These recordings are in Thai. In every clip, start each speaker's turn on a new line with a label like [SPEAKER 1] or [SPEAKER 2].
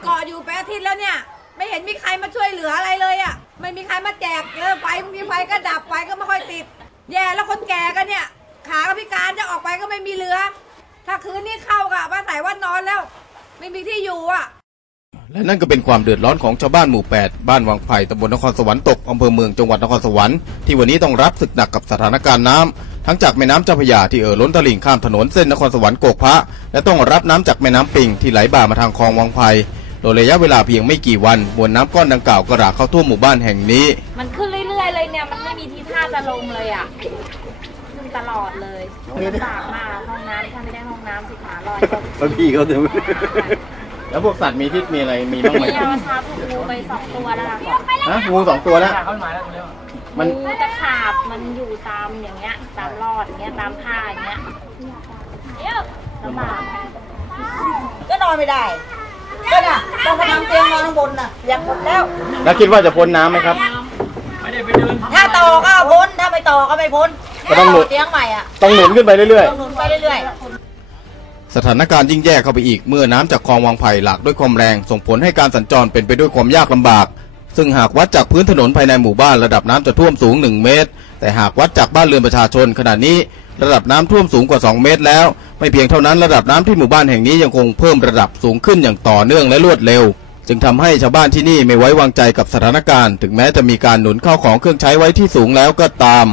[SPEAKER 1] เกาะอยู่เป็นอาทิตย์แล้วเนี่ยไม่เห็นมีใครมาช่วยเหลืออะไรเลยอ่ะไม่มีใครมาแจกไฟบางทีไฟก็ดับไฟก็ไม่ค่อยติดแย่แล้วคนแก่กันเนี่ยขาก็พิการจะออกไปก็ไม่มีเรือถ้าคืนนี้เข้ากะว่าใส่ว่านอนแล้วไม่มีที่อยู่อ่ะ
[SPEAKER 2] และนั่นก็เป็นความเดือดร้อนของชาวบ้านหมู่ 8 บ้านวังไผ่ตำบลนครสวรรค์ตกอำเภอเมืองจังหวัดนครสวรรค์ที่วันนี้ต้องรับศึกหนักกับสถานการณ์น้ำทั้งจากแม่น้ำเจ้าพระยาที่ล้นตลิ่งข้ามถนนเส้นนครสวรรค์โกกพระและต้องรับน้ำจากแม่น้ำปิงที่ไหลบ่ามาทางคลองวังไผ่โดยระยะเวลาเพียงไม่กี่วันมวลน้ำก้อนดังกล่าวก็หลากเข้าท่วมหมู่บ้านแห่งนี้
[SPEAKER 3] มันขึ้นเรื่อยๆเลยเนี่ยมันไม่มีทีท่าจะลงเลยอ่ะขึ้นตลอดเลยลำบากมากห้องน้ำถ้าไม่ได้ห้องน้ำสิขาลอยก็
[SPEAKER 2] พี่เขาจะแล้วพวกสัตว์มีพิษมีอะไรมีบ้างไหม
[SPEAKER 3] มีเอาชาผูกงูไป2 ตัวแล้วค่ะ
[SPEAKER 2] งู2 ตัวแล้ว
[SPEAKER 3] มันจะขาบมันอยู่ตามอย่างเงี้ยตามรอดอย่างเงี้ยตามผ้าอย่างเงี้ยลำบาก
[SPEAKER 1] ก็นอนไม่ได้ก็น่ะต้องมาทำเตียงนอนข้างบนน่ะอยากหมดแล้ว
[SPEAKER 2] คิดว่าจะพ้นน้ำไหมครับ
[SPEAKER 1] ถ้าต่อก็พ้นถ้าไม่ต่อก็ไม่พ้น
[SPEAKER 2] ก็ต้องหนุน
[SPEAKER 1] เตียงใหม่อ่ะ
[SPEAKER 2] ต้องหนุนขึ้นไปเรื่อย
[SPEAKER 1] ๆต้องหนุนไปเรื่อย
[SPEAKER 2] ๆสถานการณ์ยิ่งแย่เข้าไปอีกเมื่อน้ำจากคลองวังไผ่หลากด้วยความแรงส่งผลให้การสัญจรเป็นไปด้วยความยากลำบากซึ่งหากวัดจากพื้นถนนภายในหมู่บ้านระดับน้ำจะท่วมสูง1 เมตรแต่หากวัดจากบ้านเรือนประชาชนขณะนี้ระดับน้ำท่วมสูงกว่า2 เมตรแล้วไม่เพียงเท่านั้นระดับน้ำที่หมู่บ้านแห่งนี้ยังคงเพิ่มระดับสูงขึ้นอย่างต่อเนื่องและรวดเร็วจึงทำให้ชาวบ้านที่นี่ไม่ไว้วางใจกับสถานการณ์ถึงแม้จะมีการหนุนข้าวของเครื่องใช้ไว้ที่สูงแล้วก็ตาม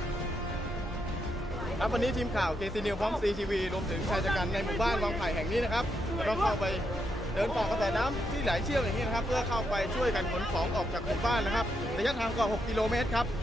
[SPEAKER 2] ครับวันนี้ทีมข่าว KC News พร้อม CTV รวมถึงชายชะกันในหมู่บ้านวังไผ่แห่งนี้นะครับต้องเข้าไปเดินฝ่ากระแสน้ำที่ไหลเชี่ยวอย่างนี้นะครับเพื่อเข้าไปช่วยกันขนของออกจากหมู่บ้านนะครับระยะทางกว่า6 กิโลเมตรครับ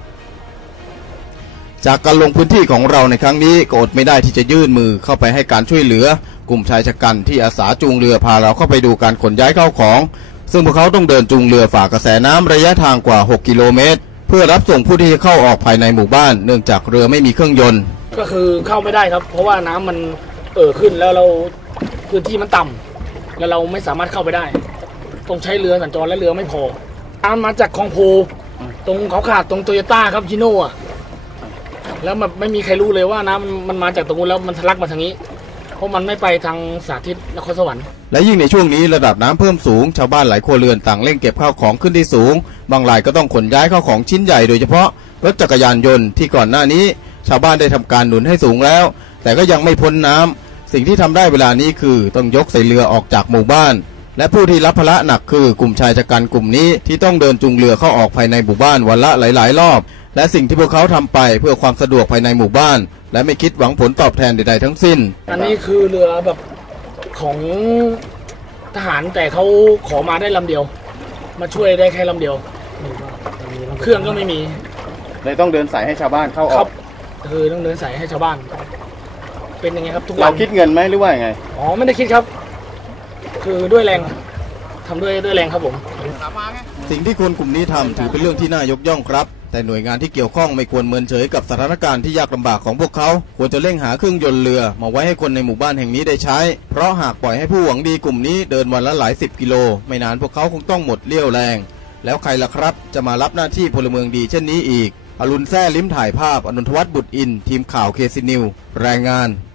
[SPEAKER 2] จากการลงพื้นที่ของเราในครั้งนี้ก็อดไม่ได้ที่จะยื่นมือเข้าไปให้การช่วยเหลือกลุ่มชายชะกันที่อาสาจูงเรือพาเราเข้าไปดูการขนย้ายข้าวของซึ่งพวกเขาต้องเดินจูงเรือฝ่ากระแสน้ำระยะทางกว่า6 กิโลเมตรเพื่อรับส่งผู้ที่จะเข้าออกภายในหมู่บ้านเนื่องจากเรือไม่มีเครื่องยนต์
[SPEAKER 4] ก็คือเข้าไม่ได้ครับเพราะว่าน้ำมันขึ้นแล้วเราพื้นที่มันต่ำแล้วเราไม่สามารถเข้าไปได้ต้องใช้เรือสัญจรและเรือไม่พอน้ำมาจากคลองโพตรงเขาขาดตรงโตโยต้าครับชิโน่อะแล้วมันไม่มีใครรู้เลยว่าน้ำมันมาจากตรงนู้นแล้วมันทะลักมาทางนี้เพราะมันไม่ไปทางสาธิตนครสวรรค์
[SPEAKER 2] และยิ่งในช่วงนี้ระดับน้ำเพิ่มสูงชาวบ้านหลายครัวเรือนต่างเร่งเก็บข้าวของขึ้นที่สูงบางรายก็ต้องขนย้ายข้าวของชิ้นใหญ่โดยเฉพาะรถจักรยานยนต์ที่ก่อนหน้านี้ชาวบ้านได้ทำการหนุนให้สูงแล้วแต่ก็ยังไม่พ้นน้ำสิ่งที่ทำได้เวลานี้คือต้องยกใส่เรือออกจากหมู่บ้านและผู้ที่รับภาระหนักคือกลุ่มชายชะกันกลุ่มนี้ที่ต้องเดินจูงเรือเข้าออกภายในหมู่บ้านวันละหลายๆรอบและสิ่งที่พวกเขาทำไปเพื่อความสะดวกภายในหมู่บ้านและไม่คิดหวังผลตอบแทนใดๆทั้งสิ้น
[SPEAKER 4] อันนี้คือเรือแบบของทหารแต่เขาขอมาได้ลำเดียวมาช่วยได้แค่ลำเดียวเครื่องก็ไม่มี
[SPEAKER 2] เลยต้องเดินสายให้ชาวบ้านเข้าออก
[SPEAKER 4] คือต้องเดินสายให้ชาวบ้านเป็นยังไงครับทุกวัน
[SPEAKER 2] เราคิดเงินไหมหรือว่ายังไง
[SPEAKER 4] อ๋อไม่ได้คิดครับคือด้วยแรงทำด้วยแรงครับผม
[SPEAKER 2] สิ่งที่คนกลุ่มนี้ทำถือเป็นเรื่องที่น่ายกย่องครับแต่หน่วยงานที่เกี่ยวข้องไม่ควรเมินเฉยกับสถานการณ์ที่ยากลำบากของพวกเขาควรจะเร่งหาเครื่องยนต์เรือมาไว้ให้คนในหมู่บ้านแห่งนี้ได้ใช้เพราะหากปล่อยให้ผู้หวังดีกลุ่มนี้เดินวันละหลาย10 กิโลไม่นานพวกเขาคงต้องหมดเรี่ยวแรงแล้วใครล่ะครับจะมารับหน้าที่พลเมืองดีเช่นนี้อีกอรุณแซ่ลิ้มถ่ายภาพอนุทวัฒน์บุตรอินทีมข่าว KC News รายงาน